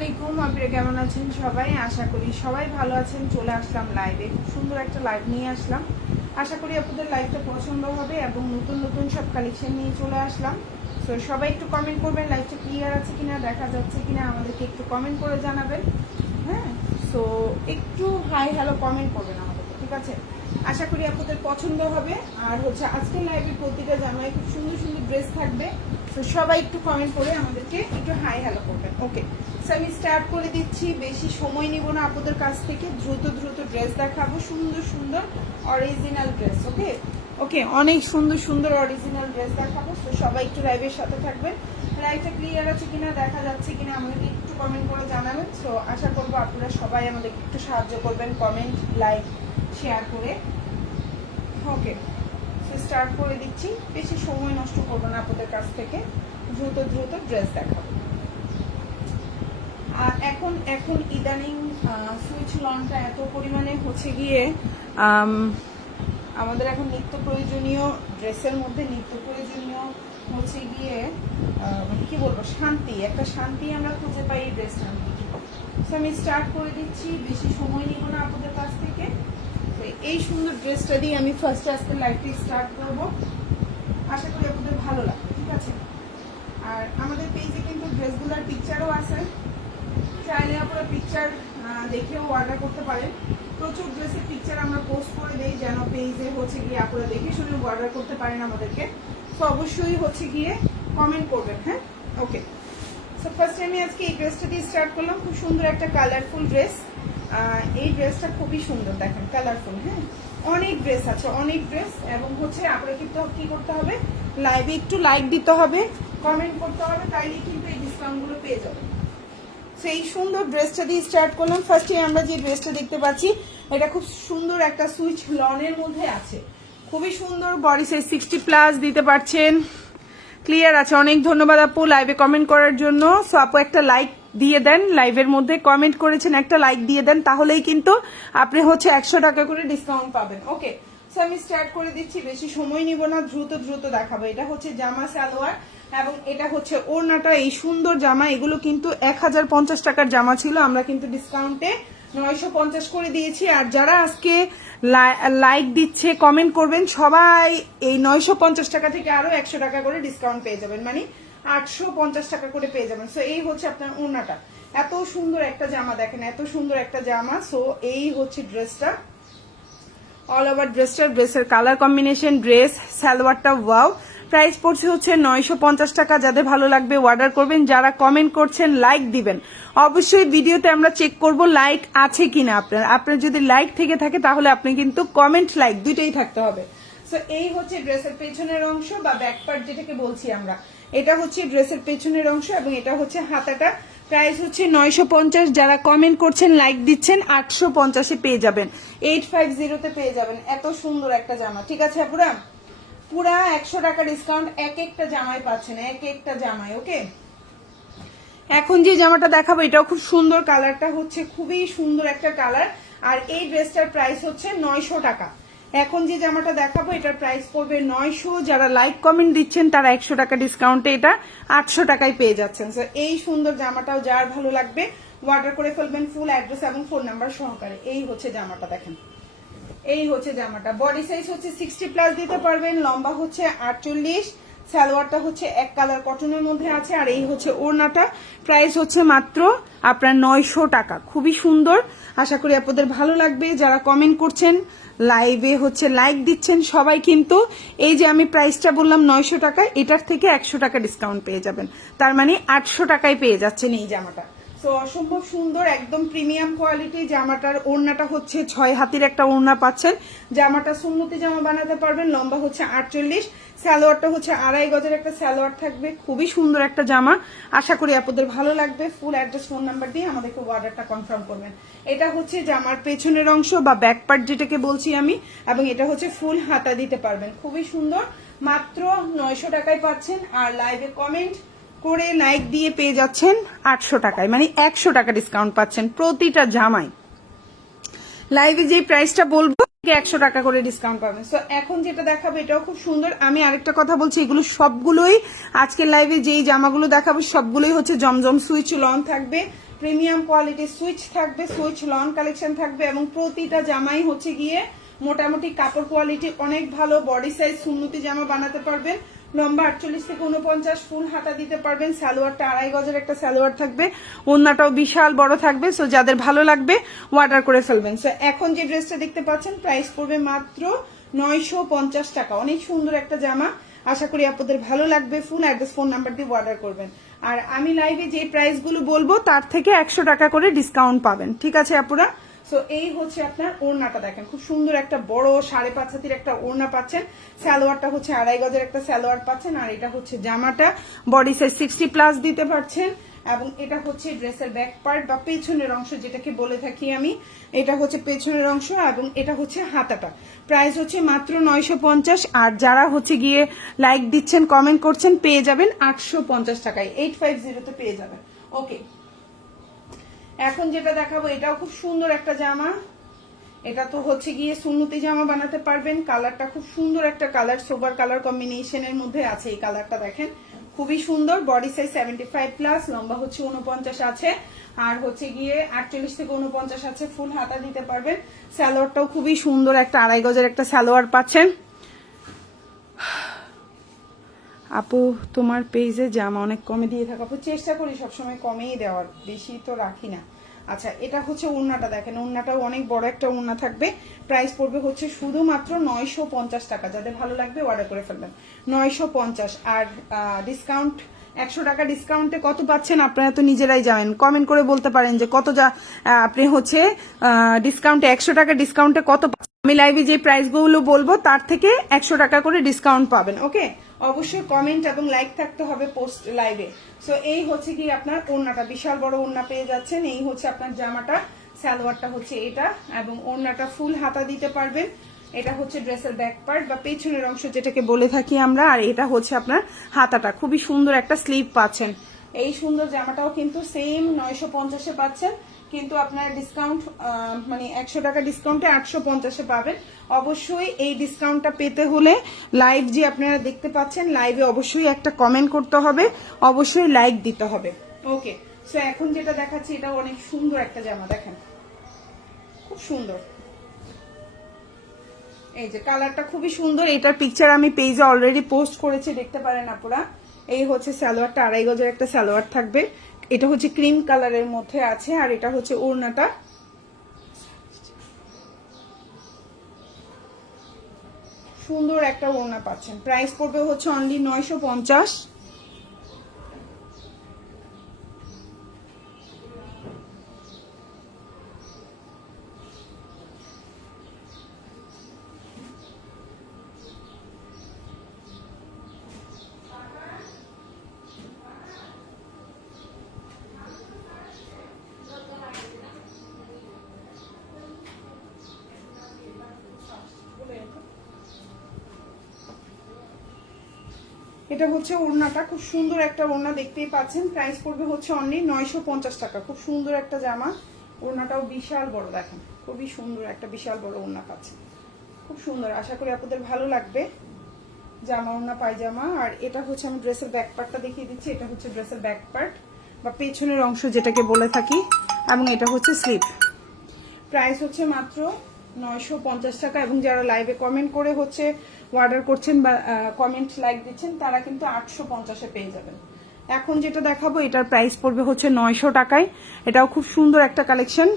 আলাইকুম, আপনারা কেমন আছেন সবাই? আশা করি সবাই ভালো আছেন। চলে আসলাম লাইভে, খুব সুন্দর একটা লাইভ নিয়ে আসলাম। আশা করি আপনাদের লাইভটা পছন্দ হবে এবং নতুন নতুন সব কালেকশন নিয়ে চলে আসলাম। তো সবাই একটু কমেন্ট করবেন, লাইভটা ক্লিয়ার আছে কিনা, দেখা যাচ্ছে কিনা আমাদেরকে একটু কমেন্ট করে জানাবেন। হ্যাঁ, সো একটু হাই হ্যালো কমেন্ট করবেন আমাদেরকে, ঠিক আছে? আশা করি আপনাদের পছন্দ হবে। আর হচ্ছে আজকের লাইভে প্রতিটা জামায় খুব সুন্দর সুন্দর ড্রেস থাকবে। তো সবাই একটু কমেন্ট করে আমাদেরকে একটু হাই হ্যালো করবেন। ওকে, সো আমি স্টার্ট করে দিচ্ছি, বেশি সময় নিব না আপনাদের কাছ থেকে। দ্রুত দ্রুত ড্রেস দেখাবো, সুন্দর সুন্দর অরিজিনাল ড্রেস। ওকে ওকে, অনেক সুন্দর সুন্দর অরিজিনাল ড্রেস দেখাবো। তো সবাই একটু লাইভের সাথে থাকবেন। লাইভটা ক্লিয়ার আছে কিনা, দেখা যাচ্ছে কিনা আমাদেরকে একটু কমেন্ট করে জানাবেন। সো আশা করবো আপনারা সবাই আমাদেরকে একটু সাহায্য করবেন, কমেন্ট লাইক শেয়ার করে। ওকে, সো স্টার্ট করে দিচ্ছি, বেশি সময় নষ্ট করবো না আপনাদের কাছ থেকে। দ্রুত দ্রুত ড্রেস দেখাবো। এখন এখন ইদানিং সুইচ লনটা এত পরিমাণে হচ্ছে গিয়ে আমাদের এখন নিত্য প্রয়োজনীয় ড্রেসের মধ্যে নিত্য প্রয়োজনীয় হচ্ছে গিয়ে মানে কি বলবো, শান্তি, একটা শান্তি আমরা খুঁজে পাই এই ড্রেসটা। তো আমি স্টার্ট করে দিচ্ছি, বেশি সময় নিব না আপনাদের কাছ থেকে। তো এই সুন্দর ড্রেসটা দিয়ে আমি ফার্স্টে আজকে লাইভটি স্টার্ট করবো। আশা করি আপনাদের ভালো লাগবে, ঠিক আছে? আর আমাদের পেজে কিন্তু ড্রেসগুলোর পিকচারও আছে, চাইলে আপনারা পিকচার দেখেও অর্ডার করতে পারেন। প্রচুর ড্রেসের পিকচার আমরা পোস্ট করে দিই, যেন পেজে হচ্ছে গিয়ে আপনারা দেখে শুনে অর্ডার করতে পারেন আমাদেরকে। তো অবশ্যই হচ্ছে গিয়ে কমেন্ট করবেন। হ্যাঁ, ওকে। সো ফার্স্টে আমি আজকে এই ড্রেসটা দিয়ে স্টার্ট করলাম। খুব সুন্দর একটা কালারফুল ড্রেস। এই ড্রেসটা খুবই সুন্দর, দেখেন কালারফুল। হ্যাঁ, অনেক ড্রেস আছে, অনেক ড্রেস। এবং হচ্ছে আপনারা কিন্তু কি করতে হবে, লাইভে একটু লাইক দিতে হবে, কমেন্ট করতে হবে, তাইলেই কিন্তু এই ডিসকাউন্টগুলো পেয়ে যাবেন। সেই সুন্দর ড্রেসটা দিয়ে স্টার্ট করলাম। ফার্স্টে আমরা যে ড্রেসটা দেখতে পাচ্ছি, এটা খুব সুন্দর একটা সুইচ লনের মধ্যে আছে, খুবই সুন্দর। বডি সাইজ 60+ দিতে পারছেন, ক্লিয়ার আছে। অনেক ধন্যবাদ আপু লাইভে কমেন্ট করার জন্য। সো আপু একটা লাইক দিয়ে দেন, লাইভের মধ্যে কমেন্ট করেছেন, একটা লাইক দিয়ে দেন, তাহলেই কিন্তু আপনি হচ্ছে 100 টাকা করে ডিসকাউন্ট পাবেন। ওকে, সো আমি স্টার্ট করে দিচ্ছি, বেশি সময় নিব না, দ্রুত দ্রুত দেখাবো। এটা হচ্ছে জামা সালোয়ার এবং এটা হচ্ছে ওড়নাটা। এই সুন্দর জামা, এগুলো কিন্তু 1050 টাকার জামা ছিল, আমরা কিন্তু ডিসকাউন্টে 950 করে দিয়েছি। আর যারা আজকে লাইক দিচ্ছে, কমেন্ট করবেন, সবাই এই 950 টাকা থেকে আরো 100 টাকা করে ডিসকাউন্ট পেয়ে যাবেন, মানে 850 টাকা করে পেয়ে যাবেন। সো এই হচ্ছে আপনার ওড়নাটা। এত সুন্দর একটা জামা, দেখেন এত সুন্দর একটা জামা। সো এই হচ্ছে ড্রেসটা, অল ওভার ড্রেসের কালার কম্বিনেশন, ড্রেস সালোয়ারটা ওয়াও। প্রাইস পড়ছে হচ্ছে 950 টাকা। যাদের ভালো লাগবে অর্ডার করবেন। যারা কমেন্ট করছেন, লাইক দিবেন। অবশ্যই ভিডিওতে আমরা চেক করব লাইক আছে কিনা। আপনার যদি লাইক থেকে থাকে তাহলে আপনি কিন্তু কমেন্ট লাইক দুইটাই থাকতে হবে। সো এই হচ্ছে ড্রেসের পেছনের অংশ বা ব্যাক পার্ট যেটাকে বলছি আমরা। এটা হচ্ছে ড্রেসের পেছনের অংশ এবং এটা হচ্ছে হাতাটা। প্রাইস হচ্ছে 950। যারা কমেন্ট করছেন, লাইক দিচ্ছেন, 850-এ পেয়ে যাবেন, 850-তে পেয়ে যাবেন। এত সুন্দর একটা জামা, ঠিক আছে আপুরা? পুরা 100 টাকা ডিসকাউন্ট এক একটা জামাই পাচ্ছেন, এক একটা জামাই। ওকে, এখন যে জামাটা দেখাবো এটাও খুব সুন্দর, কালারটা হচ্ছে খুবই সুন্দর একটা কালার। আর এই ড্রেসটার প্রাইস হচ্ছে 900 টাকা। এখন যে জামাটা দেখাবো এটার প্রাইস পড়বে 900। যারা লাইক কমেন্ট দিচ্ছেন তারা 100 টাকা ডিসকাউন্টে এটা 800 টাকায় পেয়ে যাচ্ছেন। সো এই সুন্দর জামাটাও যার ভালো লাগবে অর্ডার করে ফেলবেন, ফুল অ্যাড্রেস এবং ফোন নাম্বার সহকারে। এই হচ্ছে জামাটা, দেখেন এই হচ্ছে জামাটা। বডি সাইজ হচ্ছে 60+ দিতে পারবেন, লম্বা হচ্ছে 48, সালোয়ারটা হচ্ছে এক কালার কটনের মধ্যে আছে। আর এই হচ্ছে ওড়নাটা। প্রাইস হচ্ছে মাত্র আপনার 900 টাকা, খুবই সুন্দর। আশা করি আপনাদের ভালো লাগবে। যারা কমেন্ট করছেন, লাইভে হচ্ছে লাইক দিচ্ছেন, সবাই কিন্তু এই যে আমি প্রাইসটা বললাম 900 টাকা, এটার থেকে 100 টাকা ডিসকাউন্ট পেয়ে যাবেন, তার মানে 800 টাকায় পেয়ে যাচ্ছেন এই জামাটা। সো অসম্ভব সুন্দর, একদম প্রিমিয়াম কোয়ালিটি। জামাটার ওড়নাটা হচ্ছে 6 হাতির একটা ওড়না পাচ্ছেন। জামাটা সুন্নতি জামা বানাতে পারবেন, লম্বা হচ্ছে 48, সালোয়ারটা হচ্ছে 2.5 গজের একটা সালোয়ার থাকবে। খুবই সুন্দর একটা জামা, আশা করি আপনাদের ভালো লাগবে। ফুল অ্যাড্রেস ফোন নাম্বার দিয়ে আমাদেরকে অর্ডারটা কনফার্ম করবেন। এটা হচ্ছে জামার পেছনের অংশ বা ব্যাক পার্ট যেটাকে বলছি আমি, এবং এটা হচ্ছে ফুল হাতা দিতে পারবেন। খুবই সুন্দর, মাত্র 900 টাকায় পাচ্ছেন। আর লাইভে কমেন্ট করে লাইক দিয়ে পেয়ে যাচ্ছেন 800 টাকায়, মানে 100 টাকা ডিসকাউন্ট পাচ্ছেন প্রতিটা জামায়। লাইভে যে প্রাইসটা বলবো 100 টাকা করে ডিসকাউন্ট পাবেন। সো এখন যেটা দেখাবো এটাও খুব সুন্দর। আমি আরেকটা কথা বলছি, এগুলো সবগুলোই আজকের লাইভে যেই জামাগুলো দেখাবো সবগুলোই হচ্ছে জমজম সুইচ লন থাকবে, প্রিমিয়াম কোয়ালিটির সুইচ থাকবে, সুইচ লন কালেকশন থাকবে এবং প্রতিটা জামাই হচ্ছে গিয়ে মোটামুটি কাপড় কোয়ালিটি অনেক ভালো। বডি সাইজ সুন্নতি জামা বানাতে পারবেন, লম্বা 48 থেকে 49, ফুল হাতা দিতে পারবেন। সালোয়ারটা 2.5 গজের একটা সালোয়ার থাকবে, ওড়নাটাও বিশাল বড় থাকবে। সো যাদের ভালো লাগবে অর্ডার করে ফেলবেন। সো এখন যে ড্রেসটা দেখতে পাচ্ছেন প্রাইস পড়বে মাত্র 950 টাকা। অনেক সুন্দর একটা জামা, আশা করি আপনাদের ভালো লাগবে। ফুল অ্যাড্রেস ফোন নাম্বার দিয়ে অর্ডার করবেন। আর আমি লাইভে যে প্রাইসগুলো বলবো তার থেকে 100 টাকা করে ডিসকাউন্ট পাবেন, ঠিক আছে আপুরা? সো এই হচ্ছে আপনার ওড়নাটা, দেখেন খুব সুন্দর একটা বড় 5.5 হাতির একটা ওড়না পাচ্ছেন। সালোয়ারটা হচ্ছে 2.5 গজের একটা সালোয়ার পাচ্ছেন। আর এটা হচ্ছে জামাটা, বডি সাইজ 60+ দিতে পারছেন। এবং এটা হচ্ছে ড্রেসের ব্যাক পার্ট বা পেছনের অংশ যেটাকে বলে থাকি আমি, এটা হচ্ছে পেছনের অংশ এবং এটা হচ্ছে হাতাটা। প্রাইস হচ্ছে মাত্র 950। আর যারা হচ্ছে গিয়ে লাইক দিচ্ছেন, কমেন্ট করছেন, পেয়ে যাবেন 850 টাকায়, 850 পেয়ে যাবেন। ওকে, এখন যেটা দেখাবো এটাও খুব সুন্দর একটা জামা। এটা তো হচ্ছে গিয়ে সুন্নতি জামা বানাতে পারবেন। কালারটা খুব সুন্দর একটা কালার, সোবার কালার কম্বিনেশনের মধ্যে আছে এই কালারটা, দেখেন খুবই সুন্দর। বডি সাইজ 75+, লম্বা হচ্ছে 49 আছে, আর হচ্ছে গিয়ে 48 থেকে 49 আছে, ফুল হাতা দিতে পারবেন। সালোয়ারটাও খুবই সুন্দর, একটা 2.5 গজের একটা সালোয়ার পাচ্ছেন। আপু তোমার পেজে জামা অনেক কমে দিয়ে থাকো। আপু চেষ্টা করি সবসময় কমেই দেওয়ার, বেশি তো রাখি না। আচ্ছা, এটা হচ্ছে ওড়নাটা, দেখেন ওড়নাটাও অনেক বড় একটা ওড়না থাকবে। প্রাইস পড়বে হচ্ছে শুধুমাত্র 950 টাকা। যাদের ভালো লাগবে অর্ডার করে ফেলবেন, 950। আর ডিসকাউন্ট 100 টাকা ডিসকাউন্টে কত পাচ্ছেন আপনারা তো নিজেরাই জানেন। কমেন্ট করে বলতে পারেন যে কত আপনি হচ্ছে ডিসকাউন্টে 100 টাকা ডিসকাউন্টে কত পাচ্ছেন। আমি লাইভে যে প্রাইসগুলো বলবো তার থেকে 100 টাকা করে ডিসকাউন্ট পাবেন। ওকে, অবশ্যই কমেন্ট এবং লাইক থাকতে হবে পোস্ট লাইভে। সো এই হচ্ছে কি আপনার ওড়নাটা, বিশাল বড় ওড়না পেয়ে যাচ্ছেন। এই হচ্ছে আপনার জামাটা, সালোয়ারটা হচ্ছে এটা এবং ওড়নাটা ফুল হাতা দিতে পারবেন। এটা হচ্ছে ড্রেসের ব্যাক পার্ট বা পেছনের অংশ যেটাকে বলে থাকি আমরা। আর এটা হচ্ছে আপনার হাতাটা, খুবই সুন্দর একটা স্লিভ পাচ্ছেন। এই সুন্দর জামাটাও কিন্তু সেম 950-এ পাচ্ছেন, কিন্তু আপনার ডিসকাউন্ট মানে 100 টাকা ডিসকাউন্টে 850-এ পাবেন। অবশ্যই এই ডিসকাউন্টটা পেতে হলে লাইভ যে আপনারা দেখতে পাচ্ছেন, লাইভে অবশ্যই একটা কমেন্ট করতে হবে, অবশ্যই লাইক দিতে হবে। ওকে, সো এখন যেটা দেখাচ্ছি এটা অনেক সুন্দর একটা জামা, দেখেন খুব সুন্দর। এই যে কালারটা খুবই সুন্দর, এটার পিকচার আমি পেজে অলরেডি পোস্ট করেছি, দেখতে পারেন আপনারা। এই হচ্ছে সালোয়ারটা, 2.5 গজের একটা সালোয়ার থাকবে। এটা হচ্ছে ক্রিম কালারের মধ্যে আছে। আর এটা হচ্ছে ওড়নাটা, সুন্দর একটা ওড়না পাচ্ছেন। প্রাইস পড়বে হচ্ছে অনলি 950। এটা হচ্ছে ওড়নাটা, খুব সুন্দর একটা ওড়না দেখতেই পাচ্ছেন। প্রাইস পড়বে হচ্ছে অনলি 950 টাকা। খুব সুন্দর একটা জামা, ওড়নাটাও বিশাল বড়, দেখেন খুবই সুন্দর একটা বিশাল বড় ওড়না পাচ্ছেন, খুব সুন্দর। আশা করি আপনাদের ভালো লাগবে জামা, ওড়না পায়জামা। আর এটা হচ্ছে আমি ড্রেসের ব্যাক পার্টটা দেখিয়ে দিচ্ছি। এটা হচ্ছে ড্রেসের ব্যাক পার্ট বা পেছনের অংশ যেটাকে বলে থাকি, এবং এটা হচ্ছে স্লিভ। প্রাইস হচ্ছে মাত্র 950 টাকা। এবং যারা লাইভে কমেন্ট করে হচ্ছে অর্ডার করছেন বা কমেন্ট লাইক দিচ্ছেন তারা কিন্তু 850-এ পেয়ে যাবেন। এখন যেটা দেখাবো এটার প্রাইস পড়বে হচ্ছে 900 টাকায়। এটাও খুব সুন্দর একটা কালেকশন,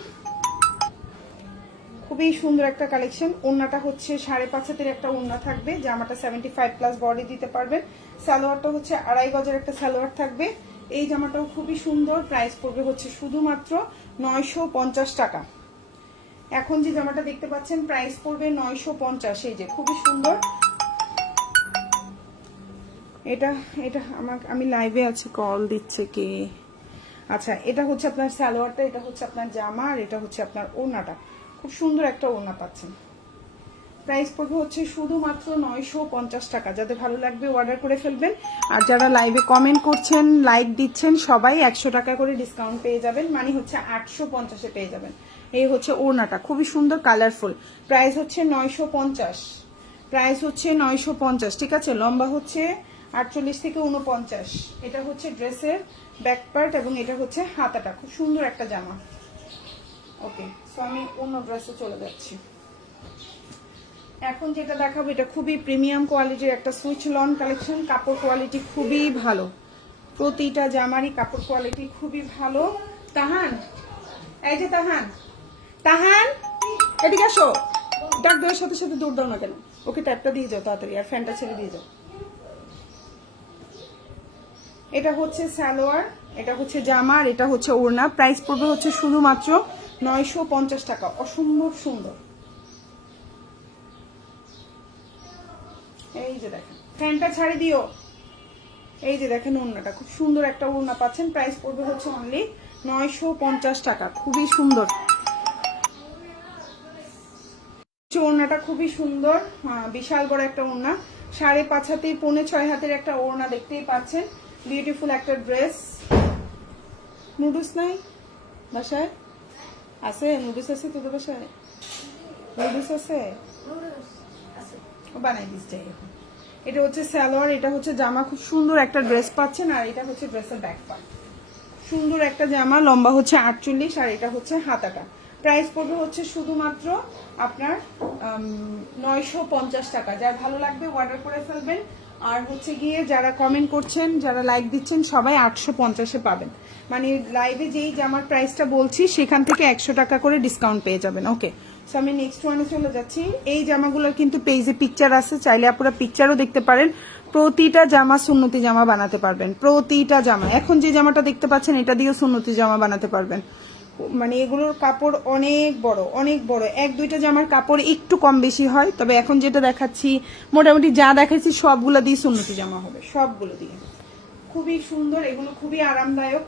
খুবই সুন্দর একটা কালেকশন। ওড়নাটা হচ্ছে 5.5 হাতের একটা ওড়না থাকবে, জামাটা 75+ বডি দিতে পারবেন। সালোয়ারটা হচ্ছে 2.5 গজের একটা সালোয়ার থাকবে। এই জামাটাও খুবই সুন্দর। প্রাইস পড়বে হচ্ছে শুধুমাত্র 950 টাকা। এখন যে জামাটা দেখতে পাচ্ছেন প্রাইস পড়বে 950। এই যে খুবই সুন্দর এটা। এটা আমি লাইভে আছি, কল দিচ্ছে কে? আচ্ছা, এটা হচ্ছে আপনার সালোয়ারটা, এটা হচ্ছে আপনার জামা, আর এটা হচ্ছে আপনার ওড়নাটা। খুব সুন্দর একটা ওড়না পাচ্ছেন। প্রাইস পড়বে হচ্ছে শুধুমাত্র 950 টাকা। যাদের ভালো লাগবে অর্ডার করে ফেলবেন। আর যারা লাইভে কমেন্ট করছেন, লাইক দিচ্ছেন, সবাই 100 টাকা করে ডিসকাউন্ট পেয়ে যাবেন, মানে হচ্ছে 850-এ পেয়ে যাবেন। এই হচ্ছে ওড়নাটা, খুবই সুন্দর কালারফুল। প্রাইস হচ্ছে 950, প্রাইস হচ্ছে 950, ঠিক আছে। লম্বা হচ্ছে 48 থেকে 49। এটা হচ্ছে ড্রেসের ব্যাক পার্ট এবং এটা হচ্ছে হাতাটা। খুব সুন্দর একটা জামা। ওকে, সো আমি অন্য ড্রেসে চলে যাচ্ছি। এখন যেটা দেখাবো এটা খুবই প্রিমিয়াম কোয়ালিটির একটা সুইচ লন কালেকশন। কাপড় কোয়ালিটি খুবই ভালো, প্রতিটা জামারই কাপড় কোয়ালিটি খুবই ভালো। তাহান, এই যে তাহান, তাহান এদিকে আসো। ডাক দেওয়ার সাথে সাথে দৌড় দাও না কেন? ওকে ট্যাপটা দিয়ে যাও তাড়াতাড়ি, আর ফ্যানটা ছেড়ে দিয়ে যাও। এটা হচ্ছে সালোয়ার, এটা হচ্ছে জামা, আর এটা হচ্ছে ওড়না। প্রাইস পড়বে হচ্ছে শুধুমাত্র 950 টাকা। অসম্ভব সুন্দর। এই যে দেখেন, ফ্যানটা ছাড়ি দিও। এই যে দেখেন ওড়নাটা, খুব সুন্দর একটা ওড়না পাচ্ছেন। প্রাইস পড়বে হচ্ছে অনলি 950 টাকা। খুবই সুন্দর ওড়নাটা, খুবই সুন্দর। বিশাল বড় একটা ওড়না, 5.5 হাতের 5.5 হাতের একটা ওড়না দেখতেই পাচ্ছেন। বিউটিফুল একটা ড্রেস। নুডলস নাই বাসায়? আছে নুডলস, আছে তোদের বাসায়? নুডলস আছে, বানাই দিস যাই। এটা হচ্ছে সালোয়ার, এটা হচ্ছে জামা। খুব সুন্দর একটা ড্রেস পাচ্ছেন। আর এটা হচ্ছে ড্রেসের ব্যাক পার্ট। সুন্দর একটা জামা, লম্বা হচ্ছে 48, আর এটা হচ্ছে হাতাটা। প্রাইস পড়বে হচ্ছে শুধুমাত্র আপনার 950 টাকা। যার ভালো লাগবে অর্ডার করে ফেলবেন। আর হচ্ছে গিয়ে যারা কমেন্ট করছেন, যারা লাইক দিচ্ছেন, সবাই 850-এ পাবেন। মানে লাইভে যেই জামার প্রাইসটা বলছি সেখান থেকে 100 টাকা করে ডিসকাউন্ট পেয়ে যাবেন। ওকে, সো আমি নেক্সট ওয়ানে চলে যাচ্ছি। এই জামাগুলোর কিন্তু পেজে পিকচার আছে, চাইলে আপনারা পিকচারও দেখতে পারেন। প্রতিটা জামা সুন্নতি জামা বানাতে পারবেন, প্রতিটা জামা। এখন যে জামাটা দেখতে পাচ্ছেন এটা দিয়েও সুন্নতি জামা বানাতে পারবেন। মানে এগুলোর কাপড় অনেক বড়, অনেক বড়। 1-2টা জামার কাপড় একটু কম বেশি হয়, তবে এখন যেটা দেখাচ্ছি মোটামুটি যা দেখাচ্ছি সবগুলো দিয়ে সুন্নতি জামা হবে, সবগুলো দিয়ে। খুবই সুন্দর এগুলো, খুবই আরামদায়ক,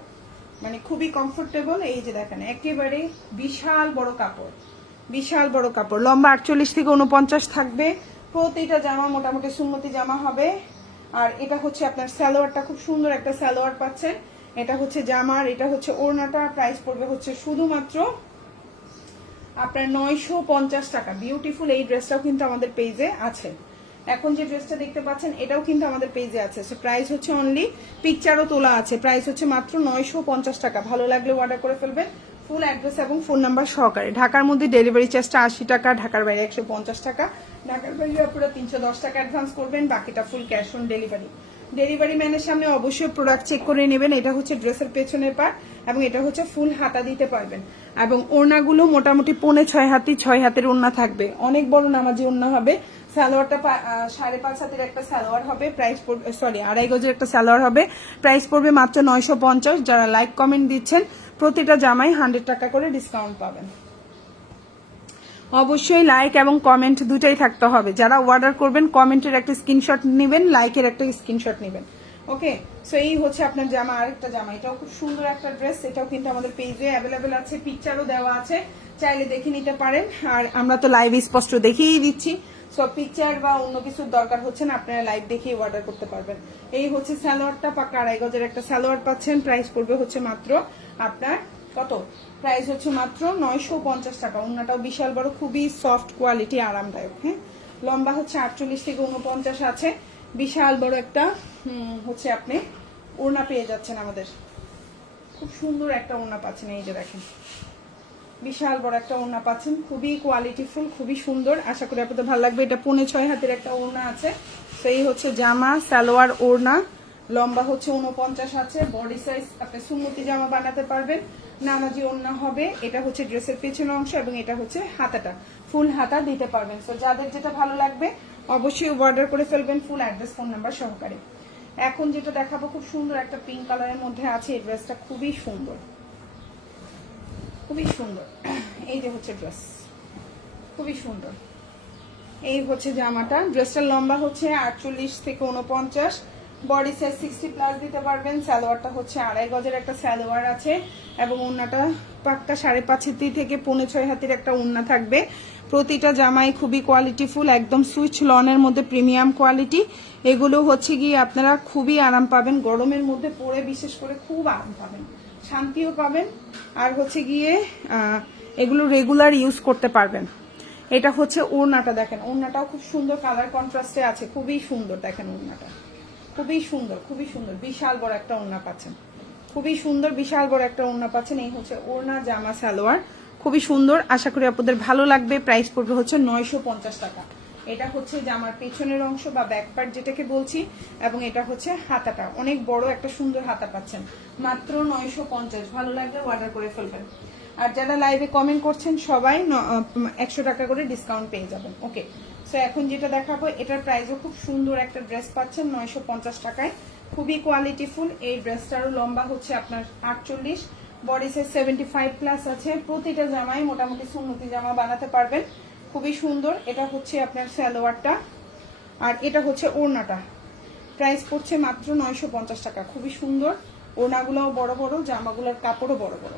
মানে খুবই কমফোর্টেবল। এই যে দেখেন, একেবারে বিশাল বড় কাপড়, বিশাল বড় কাপড়। লম্বা 48 থেকে 49 থাকবে। প্রতিটা জামা মোটামুটি সুন্নতি জামা হবে। আর এটা হচ্ছে আপনার সালোয়ারটা, খুব সুন্দর একটা সালোয়ার পাচ্ছেন। এটা হচ্ছে জামার, এটা হচ্ছে ওড়নাটা। প্রাইস পড়বে হচ্ছে শুধুমাত্র আপনার 950 টাকা। বিউটিফুল এই ড্রেসটাও কিন্তু আমাদের পেজে আছে। এখন যে ড্রেসটা দেখতে পাচ্ছেন এটাও কিন্তু আমাদের পেজে আছে। সো প্রাইস হচ্ছে অনলি, পিকচারও তোলা আছে। প্রাইস হচ্ছে মাত্র 950 টাকা। ভালো লাগলে অর্ডার করে ফেলবেন। ফুল অ্যাড্রেস এবং ফোন নাম্বার সহকারে। ঢাকার মধ্যে ডেলিভারি চার্জটা 80 টাকা, ঢাকার বাইরে 150 টাকা। ঢাকার বাইরে আপনারা 310 টাকা অ্যাডভান্স করবেন, বাকিটা full cash on delivery. Delivery ম্যানের সামনে অবশ্যই প্রোডাক্ট চেক করে নেবেন। এটা হচ্ছে ড্রেসের পেছনের পার্ট এবং এটা হচ্ছে ফুল হাতা দিতে পারবেন। এবং ওড়নাগুলো মোটামুটি 5.5 হাতি, 6 হাতের ওড়না থাকবে। অনেক বড় নামাজি ওড়না হবে। সালোয়ারটা 5.5 হাতের একটা সালোয়ার হবে। প্রাইস পড়বে, সরি 2.5 গজের একটা সালোয়ার হবে। প্রাইস পড়বে মাত্র 950। যারা লাইক কমেন্ট দিচ্ছেন প্রতিটা জামাই 100 টাকা করে ডিসকাউন্ট পাবেন। অবশ্যই লাইক এবং কমেন্ট দুটাই থাকতে হবে। যারা অর্ডার করবেন কমেন্টের একটা স্ক্রিনশট নেবেন, লাইকের একটা স্ক্রিনশট নেবেন। ওকে, সো এই হচ্ছে আপনার জামা। আরেকটা জামা, এটাও খুব সুন্দর একটা ড্রেস। এটাও কিন্তু আমাদের পেজে অ্যাভেলেবেল আছে, পিকচারও দেওয়া আছে, চাইলে দেখে নিতে পারেন। আর আমরা তো লাইভ স্পষ্ট দেখিয়েই দিচ্ছি, সো পিকচার বা অন্য কিছুর দরকার হচ্ছে না, আপনারা লাইভ দেখেই অর্ডার করতে পারবেন। এই হচ্ছে সালোয়ারটা, পাকা 2.5 গজের একটা সালোয়ার পাচ্ছেন। প্রাইস পড়বে হচ্ছে মাত্র আপনার কত? প্রাইস হচ্ছে মাত্র 950 টাকা। ওড়নাটাও বিশাল বড়, খুবই সফট কোয়ালিটি, আরামদায়ক। হ্যাঁ, লম্বা হচ্ছে 48 থেকে 49 আছে। বিশাল বড় একটা হচ্ছে আপনি ওড়না পেয়ে যাচ্ছেন আমাদের। খুব সুন্দর একটা ওড়না পাচ্ছেন। এই যে দেখেন, বিশাল বড় একটা ওড়না পাচ্ছেন, খুবই কোয়ালিটিফুল, খুবই সুন্দর। আশা করি আপনাদের ভালো লাগবে। এটা 5.5 হাতের একটা ওড়না আছে। সেই হচ্ছে জামা, সালোয়ার, ওড়না। লম্বা হচ্ছে 49 আছে। বডি সাইজ আপনি সুন্নতি জামা বানাতে পারবেন, নামাজি ওড়না হবে। এটা হচ্ছে ড্রেসের পেছনের অংশ এবং এটা হচ্ছে হাতাটা, ফুল হাতা দিতে পারবেন। তো যাদের যেটা ভালো লাগবে অবশ্যই অর্ডার করে ফেলবেন, ফুল অ্যাড্রেস ফোন নাম্বার সহকারে। এখন যেটা দেখাবো খুব সুন্দর একটা পিঙ্ক কালারের মধ্যে আছে। এই ড্রেসটা খুবই সুন্দর, খুবই সুন্দর। এই যে হচ্ছে ড্রেস, খুবই সুন্দর। এই হচ্ছে জামাটা। ড্রেসটার লম্বা হচ্ছে 48 থেকে 49, বডি সাইজ 60+ দিতে পারবেন। সালোয়ারটা হচ্ছে 2.5 গজের একটা সালোয়ার আছে এবং ওড়নাটা পাক্কা 5.5 হাতি থেকে 5.5 হাতির একটা ওড়না থাকবে। প্রতিটা জামাই খুবই কোয়ালিটিফুল, একদম সুইচ লনের মধ্যে প্রিমিয়াম কোয়ালিটি। এগুলো হচ্ছে গিয়ে আপনারা খুবই আরাম পাবেন, গরমের মধ্যে পরে বিশেষ করে খুব আরাম পাবেন, শান্তিও পাবেন। আর হচ্ছে গিয়ে এগুলো রেগুলার ইউজ করতে পারবেন। এটা হচ্ছে ওড়নাটা, দেখেন ওড়নাটাও খুব সুন্দর কালার কন্ট্রাস্টে আছে, খুবই সুন্দর। দেখেন ওড়নাটা খুবই সুন্দর, খুবই সুন্দর, বিশাল বড় একটা ওড়না পাচ্ছেন, খুবই সুন্দর বিশাল বড় একটা ওড়না পাচ্ছেন। এই হচ্ছে ওড়না জামা সালোয়ার, খুবই সুন্দর। আশা করি আপনাদের ভালো লাগবে। প্রাইস পড়বে হচ্ছে 950 টাকা। এটা হচ্ছে জামার পেছনের অংশ বা ব্যাক পার্ট যেটাকে বলছি, এবং এটা হচ্ছে হাতাটা, অনেক বড় একটা সুন্দর হাতা পাচ্ছেন, মাত্র 950। ভালো লাগলে অর্ডার করে ফেলবেন। আর যারা লাইভে কমেন্ট করছেন সবাই 100 টাকা করে ডিসকাউন্ট পেয়ে যাবেন। ওকে, সো এখন যেটা দেখাবো এটার প্রাইসও খুব সুন্দর একটা ড্রেস পাচ্ছেন 950 টাকায়, খুবই কোয়ালিটিফুল। এই ড্রেসটারও লম্বা হচ্ছে আপনার 48, বডি সাইজ 75 প্লাস আছে। প্রতিটা জামাই মোটামুটি সুন্নতি জামা বানাতে পারবেন, খুবই সুন্দর। এটা হচ্ছে আপনার সালোয়ারটা, আর এটা হচ্ছে ওড়নাটা। প্রাইস পড়ছে মাত্র 950 টাকা, খুবই সুন্দর। ওড়নাগুলোও বড় বড়, জামাগুলোর কাপড়ও বড় বড়।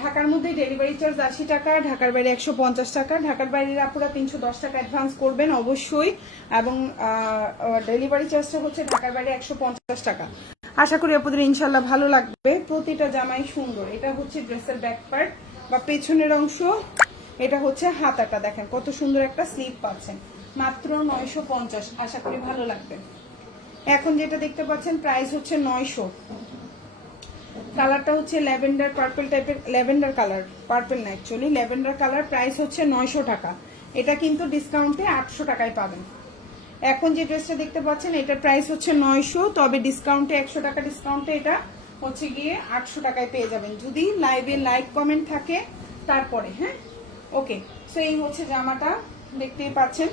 ঢাকার মধ্যে ডেলিভারি চার্জ 80 টাকা, ঢাকার বাইরে 150 টাকা। ঢাকার বাইরের আপুরা 310 টাকা অ্যাডভান্স করবেন অবশ্যই, এবং ডেলিভারি চার্জটা হচ্ছে ঢাকার বাইরে 150 টাকা। আশা করি আপনাদের ইনশাল্লাহ ভালো লাগবে। প্রতিটা জামাই সুন্দর। এটা হচ্ছে ড্রেসের ব্যাক পার্ট বা পেছনের অংশ, এটা হচ্ছে হাতাটা, দেখেন কত সুন্দর একটা স্লিভ পাচ্ছেন, মাত্র 950। আশা করি ভালো লাগবে। এখন যেটা দেখতে পাচ্ছেন প্রাইস হচ্ছে 900। কালারটা হচ্ছে ল্যাভেন্ডার পার্পল টাইপের, ল্যাভেন্ডার কালার, পার্পল না অ্যাকচুয়ালি ল্যাভেন্ডার কালার। প্রাইস হচ্ছে 900 টাকা। এটা কিন্তু ডিসকাউন্টে 800 টাকায় পাবেন। এখন যে ড্রেসটা দেখতে পাচ্ছেন এটার প্রাইস হচ্ছে 900, তবে ডিসকাউন্টে 100 টাকা ডিসকাউন্টে এটা হচ্ছে গিয়ে 800 টাকায় পেয়ে যাবেন, যদি লাইভে লাইক কমেন্ট থাকে তারপরে। হ্যাঁ, ওকে। সো এই হচ্ছে জামাটা, দেখতেই পাচ্ছেন।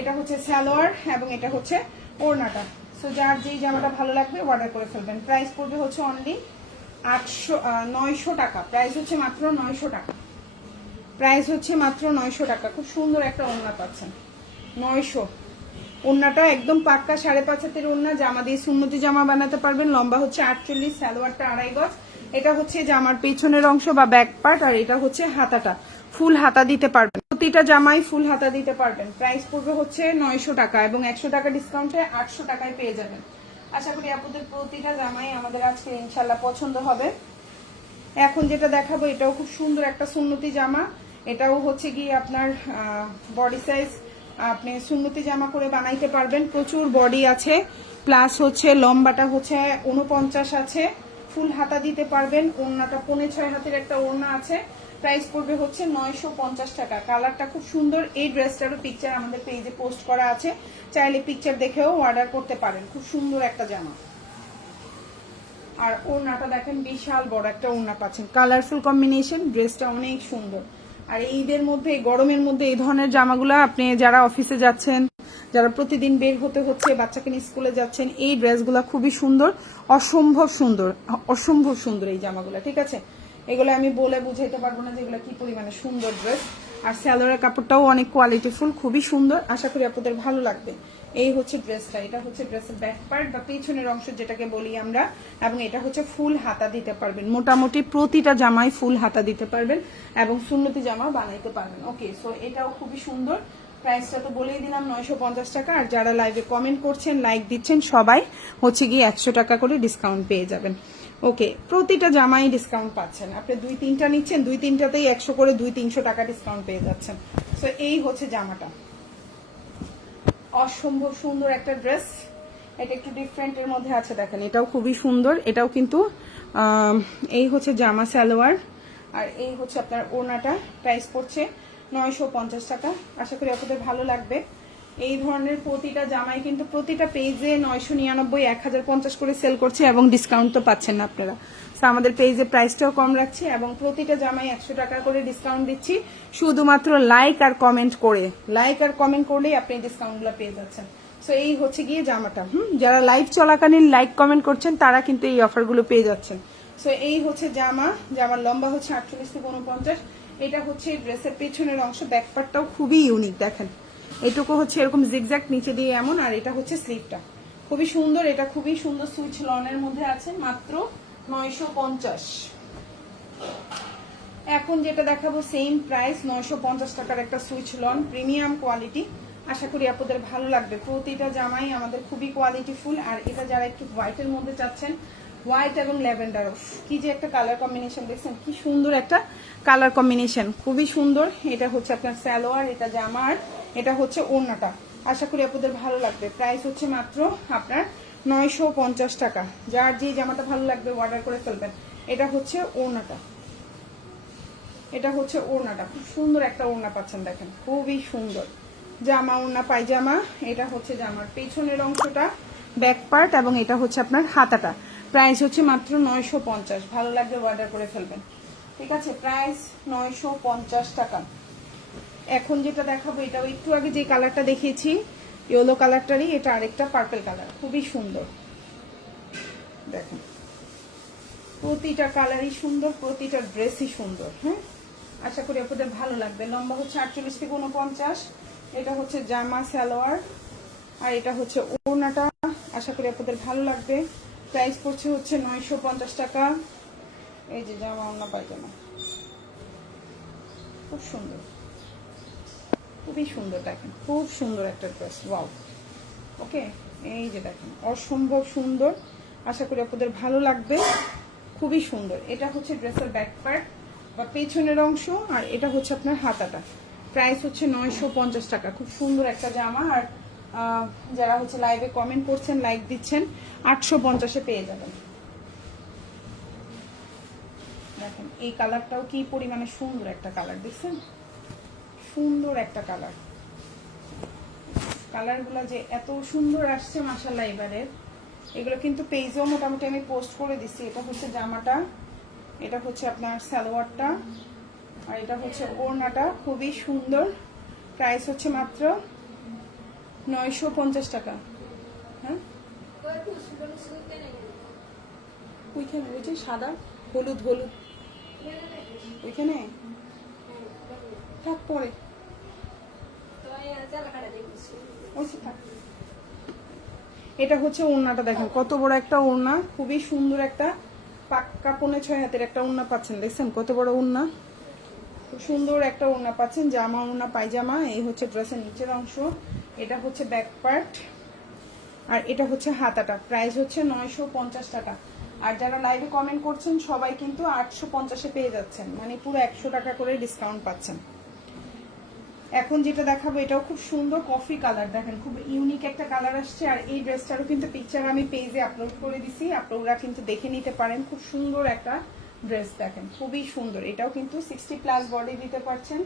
এটা হচ্ছে সালোয়ার এবং এটা হচ্ছে ওড়নাটা। সো যার যেই জামাটা ভালো লাগবে অর্ডার করে ফেলবেন। প্রাইস পড়বে হচ্ছে অনলি 900 টাকা। প্রাইস হচ্ছে মাত্র 900 টাকা। প্রাইস হচ্ছে মাত্র 900 টাকা। খুব সুন্দর একটা ওড়না পাচ্ছেন 900। ওড়নাটা একদম পাক্কা 5.5 হাতের ওড়না, জামা দিয়ে সুন্নতি জামা বানাতে পারবেন। লম্বা হচ্ছে 48, সালোয়ারটা 2.5 গজ। এটা হচ্ছে জামার পেছনের অংশ বা ব্যাক পার্ট, আর এটা হচ্ছে হাতাটা, ফুল হাতা দিতে পারবেন। প্রতিটা জামাই ফুল হাতা দিতে পারবেন। প্রাইস পড়বে হচ্ছে 900 টাকা এবং 100 টাকা ডিসকাউন্টে 800 টাকায় পেয়ে যাবেন। আশা করি আপনাদের প্রতিটা জামাই আমাদের আজকে ইনশাল্লাহ পছন্দ হবে। এখন যেটা দেখাবো এটাও খুব সুন্দর একটা সুন্নতি জামা। এটাও হচ্ছে গিয়ে আপনার বডি সাইজ আপনি সুন্নতি জামা করে বানাইতে পারবেন। প্রচুর বডি আছে, প্লাস হচ্ছে লম্বাটা হচ্ছে 49 আছে, ফুল হাতা দিতে পারবেন। ওড়নাটা 5.5 হাতের একটা ওড়না আছে। প্রাইস পড়বে হচ্ছে 950 টাকা। কালারটা খুব সুন্দর। এই ড্রেসটারও পিকচার আমাদের পেজে পোস্ট করা আছে, চাইলে পিকচার দেখেও অর্ডার করতে পারেন। খুব সুন্দর একটা জামা। আর ওড়নাটা দেখেন বিশাল বড় একটা ওড়না পাচ্ছেন, কালারফুল কম্বিনেশন, ড্রেসটা অনেক সুন্দর। আর ঈদের মধ্যে, গরমের মধ্যে এই ধরনের জামাগুলো আপনি যারা অফিসে যাচ্ছেন, যারা প্রতিদিন বের হতে হচ্ছে, বাচ্চাকে নিয়ে স্কুলে যাচ্ছেন, এই ড্রেসগুলো খুবই সুন্দর, অসম্ভব সুন্দর, অসম্ভব সুন্দর এই জামাগুলো। ঠিক আছে, এগুলো আমি বলে বুঝাইতে পারবো না যেগুলো কি পরিমাণে সুন্দর ড্রেস। আর সালোয়ারের কাপড়টাও অনেক কোয়ালিটিফুল, খুবই সুন্দর। আশা করি আপনাদের ভালো লাগবে। এই হচ্ছে ড্রেসটা, এটা হচ্ছে ড্রেসের ব্যাক পার্ট বা পিছনের অংশ যেটাকে বলি আমরা, এবং এটা হচ্ছে ফুল হাতা দিতে পারবেন। মোটামুটি প্রতিটা জামাই ফুল হাতা দিতে পারবেন এবং সুন্নতি জামা বানাইতে পারবেন। ওকে, সো এটাও খুবই সুন্দর। প্রাইসটা তো বলেই দিলাম 950 টাকা। আর যারা লাইভে কমেন্ট করছেন, লাইক দিচ্ছেন, সবাই হচ্ছে গিয়ে 100 টাকা করে ডিসকাউন্ট পেয়ে যাবেন। ওকে, প্রতিটা জামাই ডিসকাউন্ট পাচ্ছেন। আপনি 2-3টা নিচ্ছেন, 2-3টাতেই 100 করে 200-300 টাকা ডিসকাউন্ট পেয়ে যাচ্ছেন। সো এই হচ্ছে জামাটা, অসম্ভব সুন্দর একটা ড্রেস। এটা একটু ডিফারেন্টের মধ্যে আছে, দেখেন এটাও খুবই সুন্দর। এটাও কিন্তু এই হচ্ছে জামা সালোয়ার, আর এই হচ্ছে আপনার ওড়নাটা। প্রাইস পড়ছে 950 টাকা। আশা করি আপনাদের ভালো লাগবে। এই ধরনের প্রতিটা জামাই কিন্তু প্রতিটা পেজে 999, 1050 করে সেল করছে এবং ডিসকাউন্ট তো পাচ্ছেন না আপনারা। তো আমাদের পেজে প্রাইসটাও কম রাখছি এবং প্রতিটা জামাই 100 টাকা করে ডিসকাউন্ট দিচ্ছি, শুধুমাত্র লাইক আর কমেন্ট করে। লাইক আর কমেন্ট করলেই আপনি ডিসকাউন্টগুলো পেয়ে যাচ্ছেন। সো এই হচ্ছে গিয়ে জামাটা। যারা লাইভ চলাকালীন লাইক কমেন্ট করছেন তারা কিন্তু এই অফারগুলো পেয়ে যাচ্ছেন। সো এই হচ্ছে জামা, জামার লম্বা হচ্ছে 48 থেকে 49। এটা হচ্ছে ড্রেসের পেছনের অংশ, ব্যাকপার্টটাও খুবই ইউনিক। দেখেন এটুকু হচ্ছে এরকম জিগজ্যাগ, নিচে দিয়ে এমন, আর এটা হচ্ছে স্লিভটা খুবই সুন্দর। এটা খুবই সুন্দর সুইচ লনের মধ্যে আছে, মাত্র 950। এখন যেটা দেখাবো সেম প্রাইস, 950 টাকার একটা সুইচ লন, প্রিমিয়াম কোয়ালিটি। আশা করি আপনাদের ভালো লাগবে। প্রতিটা জামাই আমাদের খুবই কোয়ালিটিফুল। আর এটা যারা একটু হোয়াইটের মধ্যে চাচ্ছেন, হোয়াইট এবং ল্যাভেন্ডার, কি যে একটা কালার কম্বিনেশন দেখছেন, কি সুন্দর একটা কালার কম্বিনেশন, খুবই সুন্দর। এটা হচ্ছে আপনার সালোয়ার, এটা জামার, এটা হচ্ছে ওড়নাটা। আশা করি আপনাদের ভালো লাগবে। প্রাইস হচ্ছে মাত্র আপনার 950 টাকা। যার যে জামাটা ভালো লাগবে অর্ডার করে ফেলবেন। এটা হচ্ছে ওড়নাটা, এটা হচ্ছে ওড়নাটা, খুব সুন্দর একটা ওড়না পাচ্ছেন দেখেন, খুবই সুন্দর জামা, ওড়না পায়জামা। এটা হচ্ছে জামার পেছনের অংশটা, ব্যাক পার্ট, এবং এটা হচ্ছে আপনার হাতাটা। প্রাইস হচ্ছে মাত্র 950। ভালো লাগবে অর্ডার করে ফেলবেন, ঠিক আছে? প্রাইস 950 টাকা। এখন যেটা দেখাবো, এটাও একটু আগে যে কালারটা দেখিয়েছি ইয়েলো কালারটারই এটা আরেকটা পার্পল কালার, খুবই সুন্দর দেখেন। প্রতিটা কালারই সুন্দর, প্রতিটা ড্রেসই সুন্দর। হ্যাঁ, আশা করি আপনাদের ভালো লাগবে। লম্বা হচ্ছে 48 থেকে 49। এটা হচ্ছে জামা সালোয়ার, আর এটা হচ্ছে ওড়নাটা। আশা করি আপনাদের ভালো লাগবে। প্রাইস পড়ছে হচ্ছে 950 টাকা। এই যে জামা, ওড়না, পায়জামা, খুব সুন্দর, খুবই সুন্দর দেখেন, খুব সুন্দর একটা ড্রেস। ওয়াও, ওকে, এই যে দেখেন অসম্ভব সুন্দর। আশা করি আপনাদের ভালো লাগবে, খুবই সুন্দর। এটা হচ্ছে ড্রেসের ব্যাক পার্ট বা পেছনের অংশ, আর এটা হচ্ছে আপনার হাতাটা। প্রাইস হচ্ছে 950 টাকা। খুব সুন্দর একটা জামা। আর যারা হচ্ছে লাইভে কমেন্ট করছেন, লাইক দিচ্ছেন, 850-এ পেয়ে যাবেন। দেখেন এই কালারটাও কি পরিমাণে সুন্দর একটা কালার, দেখছেন? সুন্দর একটা কালার। কালারগুলো যে এত সুন্দর আসছে মাশাআল্লাহ এবারে। এগুলো কিন্তু পেজেও মোটামুটি আমি পোস্ট করে দিচ্ছি। এটা হচ্ছে জামাটা, এটা হচ্ছে আপনার সালোয়ারটা, আর এটা হচ্ছে ওড়নাটা, খুবই সুন্দর। প্রাইস হচ্ছে মাত্র 950 টাকা। হ্যাঁ, ওইখানে ওই যে সাদা হলুদ হলুদ ওইখানে থাক, পরে এটা হচ্ছে ওড়নাটা দেখেন, কত বড় একটা ওড়না, খুবই সুন্দর একটা পাক্কা 5.5 হাতের একটা ওড়না পাচ্ছেন। দেখছেন কত বড় ওড়না, খুব সুন্দর একটা ওড়না পাচ্ছেন। জামা, ওড়না, পায়জামা। এই হচ্ছে ড্রেসের নিচের অংশ, এটা হচ্ছে ব্যাক পার্ট, আর এটা হচ্ছে হাতাটা। প্রাইস হচ্ছে 950 টাকা। আর যারা লাইভে কমেন্ট করছেন সবাই কিন্তু 850-এ পেয়ে যাচ্ছেন, মানে পুরো 100 টাকা করে ডিসকাউন্ট পাচ্ছেন। এখন যেটা দেখাবো এটাও খুব সুন্দর কফি কালার, দেখেন খুব ইউনিক একটা কালার আসছে। আর এই ড্রেসটারও কিন্তু পিকচার আমি পেজে আপলোড করে দিছি, আপনারা কিন্তু দেখে নিতে পারেন। খুব সুন্দর একটা ড্রেস দেখেন, খুবই সুন্দর। এটাও কিন্তু 60+ বডি দিতে পারছেন,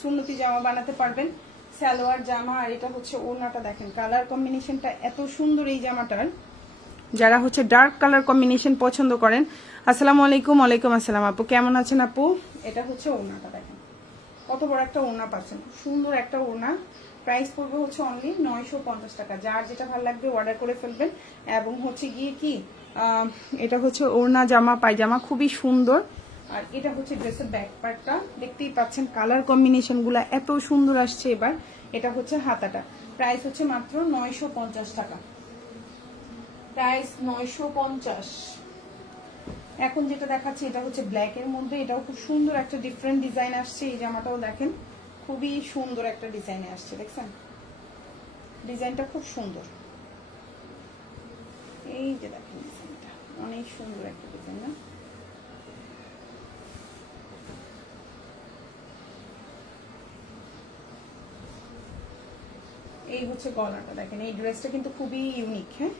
সুন্নতি জামা বানাতে পারবেন, সালোয়ার জামা। আর এটা হচ্ছে ওড়নাটা, দেখেন কালার কম্বিনেশনটা এত সুন্দর এই জামাটার। যারা হচ্ছে ডার্ক কালার কম্বিনেশন পছন্দ করেন, আসসালামু আলাইকুম। ওয়ালাইকুম আসসালাম আপু, কেমন আছেন আপু? এটা হচ্ছে ওড়নাটা, দেখেন কত বড় একটা ওড়না পাচ্ছেন, খুব সুন্দর একটা ওড়না। প্রাইস পড়বে হচ্ছে অনলি 950 টাকা। যার যেটা ভালো লাগবে অর্ডার করে ফেলবেন। এবং হচ্ছে গিয়ে কি এটা হচ্ছে ওড়না, জামা, পায়জামা, খুবই সুন্দর। আর এটা হচ্ছে ড্রেসের ব্যাক পার্টটা, দেখতেই পাচ্ছেন কালার কম্বিনেশনগুলো এত সুন্দর আসছে এবার। এটা হচ্ছে হাতাটা। প্রাইস হচ্ছে মাত্র 950 টাকা। প্রাইস 950। এখন যেটা দেখাচ্ছি এটা হচ্ছে ব্ল্যাক এর মধ্যে, এটাও খুব সুন্দর একটা ডিফারেন্ট ডিজাইন আসছে। এই জামাটাও দেখেন খুবই সুন্দর একটা ডিজাইনে আসছে, দেখছেন ডিজাইনটা খুব সুন্দর। এই যে দেখেন ডিজাইনটা অনেক সুন্দর একটা ডিজাইন না? এই হচ্ছে গলাটা, দেখেন এই ড্রেসটা কিন্তু খুবই ইউনিক। হ্যাঁ,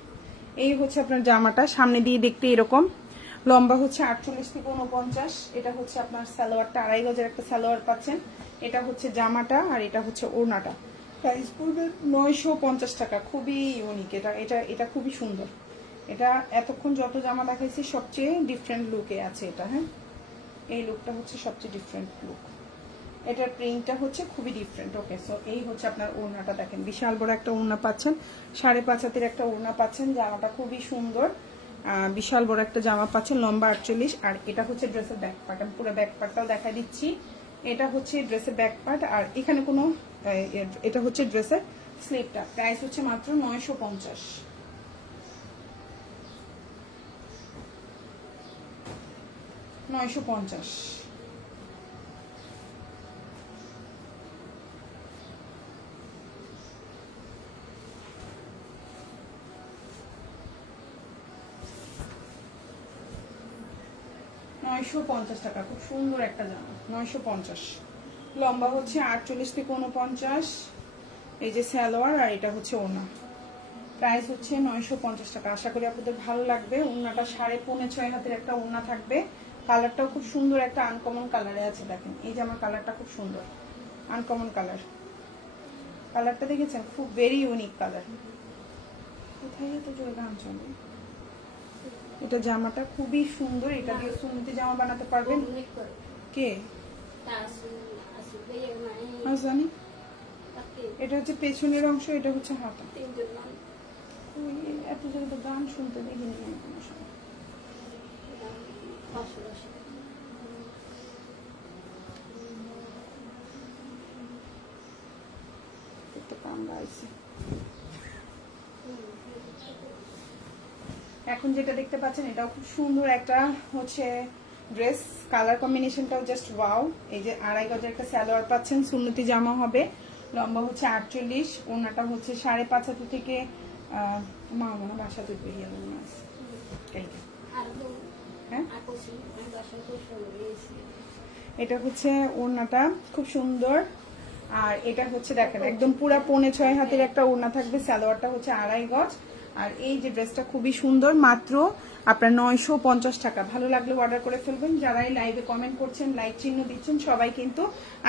এই হচ্ছে আপনার জামাটা, সামনে দিয়ে দেখতে এরকম, লম্বা হচ্ছে 48 থেকে 49। এটা হচ্ছে আপনার সালোয়ারটা, 2.5 গজের একটা সালোয়ার পাচ্ছেন। এটা হচ্ছে জামাটা, আর এটা হচ্ছে ওড়নাটা। প্রাইস পড়বে 950 টাকা। খুবই ইউনিক এটা, এটা এটা খুবই সুন্দর। এটা এতক্ষণ যত জামা দেখাইছি সবচেয়ে ডিফারেন্ট লুকে আছে এটা। হ্যাঁ, এই লুকটা হচ্ছে সবচেয়ে ডিফারেন্ট লুক। এটার প্রিন্টটা হচ্ছে খুবই ডিফারেন্ট। ওকে, সো এই হচ্ছে আপনার ওড়নাটা, দেখেন বিশাল বড় একটা ওড়না পাচ্ছেন, 5.5 হাতের একটা ওড়না পাচ্ছেন। জামাটা খুবই সুন্দর, বিশাল বড় একটা জামা পাচ্ছেন, লম্বা 48। আর এটা হচ্ছে ড্রেসের ব্যাক পার্ট, আমি পুরো ব্যাক পার্টটাও দেখা দিচ্ছি। এটা হচ্ছে ড্রেসের ব্যাক পার্ট, আর এখানে কোনো এটা হচ্ছে ড্রেসের স্লিভটা। প্রাইস হচ্ছে মাত্র 950। 950। 950 টাকা, খুব সুন্দর একটা জামা, 950। লম্বা হচ্ছে 48 থেকে 49, এই যে সালোয়ার, আর এটা হচ্ছে ওড়না। প্রাইস হচ্ছে 950 টাকা। আশা করি আপনাদের ভালো লাগবে। ওড়নাটা 6.5 হাতের একটা ওড়না থাকবে। কালারটাও খুব সুন্দর, একটা আনকমন কালারে আছে। দেখেন এই যে আমার কালারটা খুব সুন্দর, আনকমন কালার। কালারটা দেখেছেন, খুব ভেরি ইউনিক কালার। কোথায় এত জোরে গান চলে? এটা জামাটা খুবই সুন্দর, এটা দিয়ে সুন্নতি জামা বানাতে পারবেন। কে? জানি। এটা হচ্ছে পেছনের অংশ, এটা হচ্ছে হাতা। এত জোরে তো গান শুনতে দেখিনি আমি কোনো সময়। এখন যেটা দেখতে পাচ্ছেন এটাও খুব সুন্দর একটা হচ্ছে ড্রেস, কালার কম্বিনেশনটাও জাস্ট ওয়াও। এই যে 2.5 গজের একটা সালোয়ার পাচ্ছেন, সুন্নতি জামা হবে। লম্বা হচ্ছে 48, ওড়নাটা হচ্ছে 5.5 হাত থেকে মা মনে বাসা দুধ বেরিয়ে মনে আছে। হ্যাঁ, এটা হচ্ছে ওড়নাটা খুব সুন্দর। আর এটা হচ্ছে দেখেন একদম পুরা 5.5 হাতের একটা ওড়না থাকবে। সালোয়ারটা হচ্ছে 2.5 গজ। আর এই যে ড্রেসটা খুবই সুন্দর, মাত্র আপনার 950 টাকা। ভালো লাগলে অর্ডার করে ফেলবেন। যারাই লাইভে কমেন্ট করছেন, লাইক চিহ্ন দিচ্ছেন, সবাই কিন্তু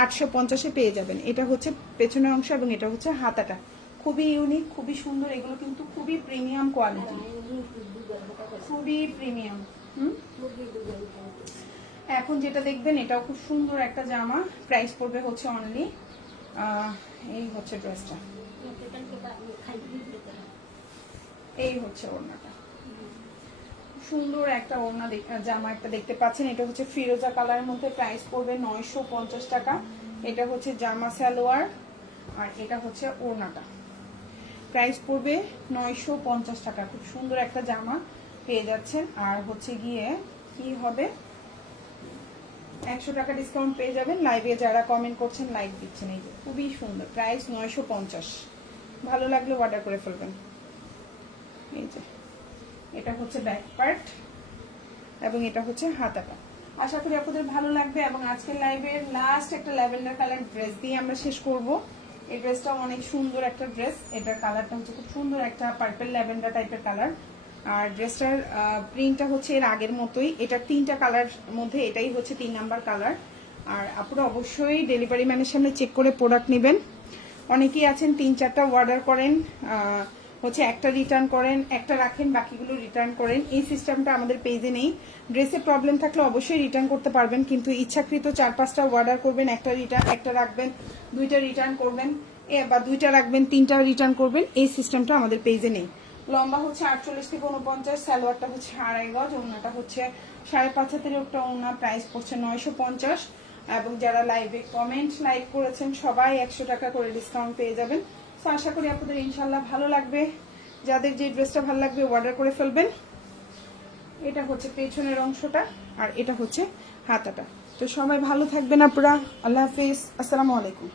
850-এ পেয়ে যাবেন। এটা হচ্ছে পেছনের অংশ এবং এটা হচ্ছে হাতাটা। খুবই ইউনিক, খুবই সুন্দর। এগুলো কিন্তু খুবই প্রিমিয়াম কোয়ালিটি, খুবই প্রিমিয়াম। এখন যেটা দেখবেন এটাও খুব সুন্দর একটা জামা। প্রাইস পড়বে হচ্ছে অনলি, এই হচ্ছে ড্রেসটা, এই হচ্ছে ওড়নাটা। সুন্দর একটা ওড়না জামা একটা দেখতে পাচ্ছেন। এটা হচ্ছে ফিরোজা কালারের মধ্যে। প্রাইস পড়বে 950 টাকা। এটা হচ্ছে জামা সালোয়ার, আর এটা হচ্ছে ওড়নাটা। প্রাইস পড়বে 950 টাকা। খুব সুন্দর একটা জামা পেয়ে যাচ্ছেন। আর হচ্ছে গিয়ে কি হবে, 100 টাকা ডিসকাউন্ট পেয়ে যাবেন। লাইভে যারা কমেন্ট করছেন, লাইক দিচ্ছেন। এই যে খুবই সুন্দর, প্রাইস 950। ভালো লাগলে অর্ডার করে ফেলবেন। এই যে এটা হচ্ছে ব্যাক পার্ট এবং এটা হচ্ছে হাতাটা। আশা করি আপনাদের ভালো লাগবে। এবং আজকের লাইভের লাস্ট একটা ল্যাভেন্ডার কালার ড্রেস দিয়ে আমরা শেষ করব। এই ড্রেসটা অনেক সুন্দর একটা ড্রেস। এটার কালারটা হচ্ছে খুব সুন্দর একটা পার্পল ল্যাভেন্ডার টাইপের কালার। আর ড্রেসটার প্রিন্টটা হচ্ছে এর আগের মতোই। এটার 3টা কালার মধ্যে এটাই হচ্ছে 3 নাম্বার কালার। আর আপনারা অবশ্যই ডেলিভারি ম্যানের সামনে চেক করে প্রোডাক্ট নেবেন। অনেকেই আছেন 3-4টা অর্ডার করেন, হচ্ছে একটা রিটার্ন করেন, একটা রাখেন, বাকিগুলো রিটার্ন করেন। এই সিস্টেমটা আমাদের পেজে নেই। ড্রেসে প্রবলেম থাকলে অবশ্যই রিটার্ন করতে পারবেন, কিন্তু ইচ্ছাকৃত 4-5টা অর্ডার করবেন, একটা রাখবেন, 2টা রিটার্ন করবেন, বা 2টা রাখবেন, 3টা রিটার্ন করবেন, এই সিস্টেমটা আমাদের পেজে নেই। লম্বা হচ্ছে 48 থেকে 49, সালোয়ারটা হচ্ছে 2.5 গজ, ওড়নাটা হচ্ছে 5.5 হাতের একটা ওড়না। প্রাইস পড়ছে 950। এবং যারা লাইভে কমেন্ট লাইক করেছেন সবাই 100 টাকা করে ডিসকাউন্ট পেয়ে যাবেন। তো আশা করি আপনাদের ইনশাল্লাহ ভালো লাগবে। যাদের যে ড্রেসটা ভালো লাগবে অর্ডার করে ফেলবেন। এটা হচ্ছে পেছনের অংশটা, আর এটা হচ্ছে হাতাটা। তো সবাই ভালো থাকবেন আপনারা। আল্লাহ হাফিজ, আসসালামু আলাইকুম।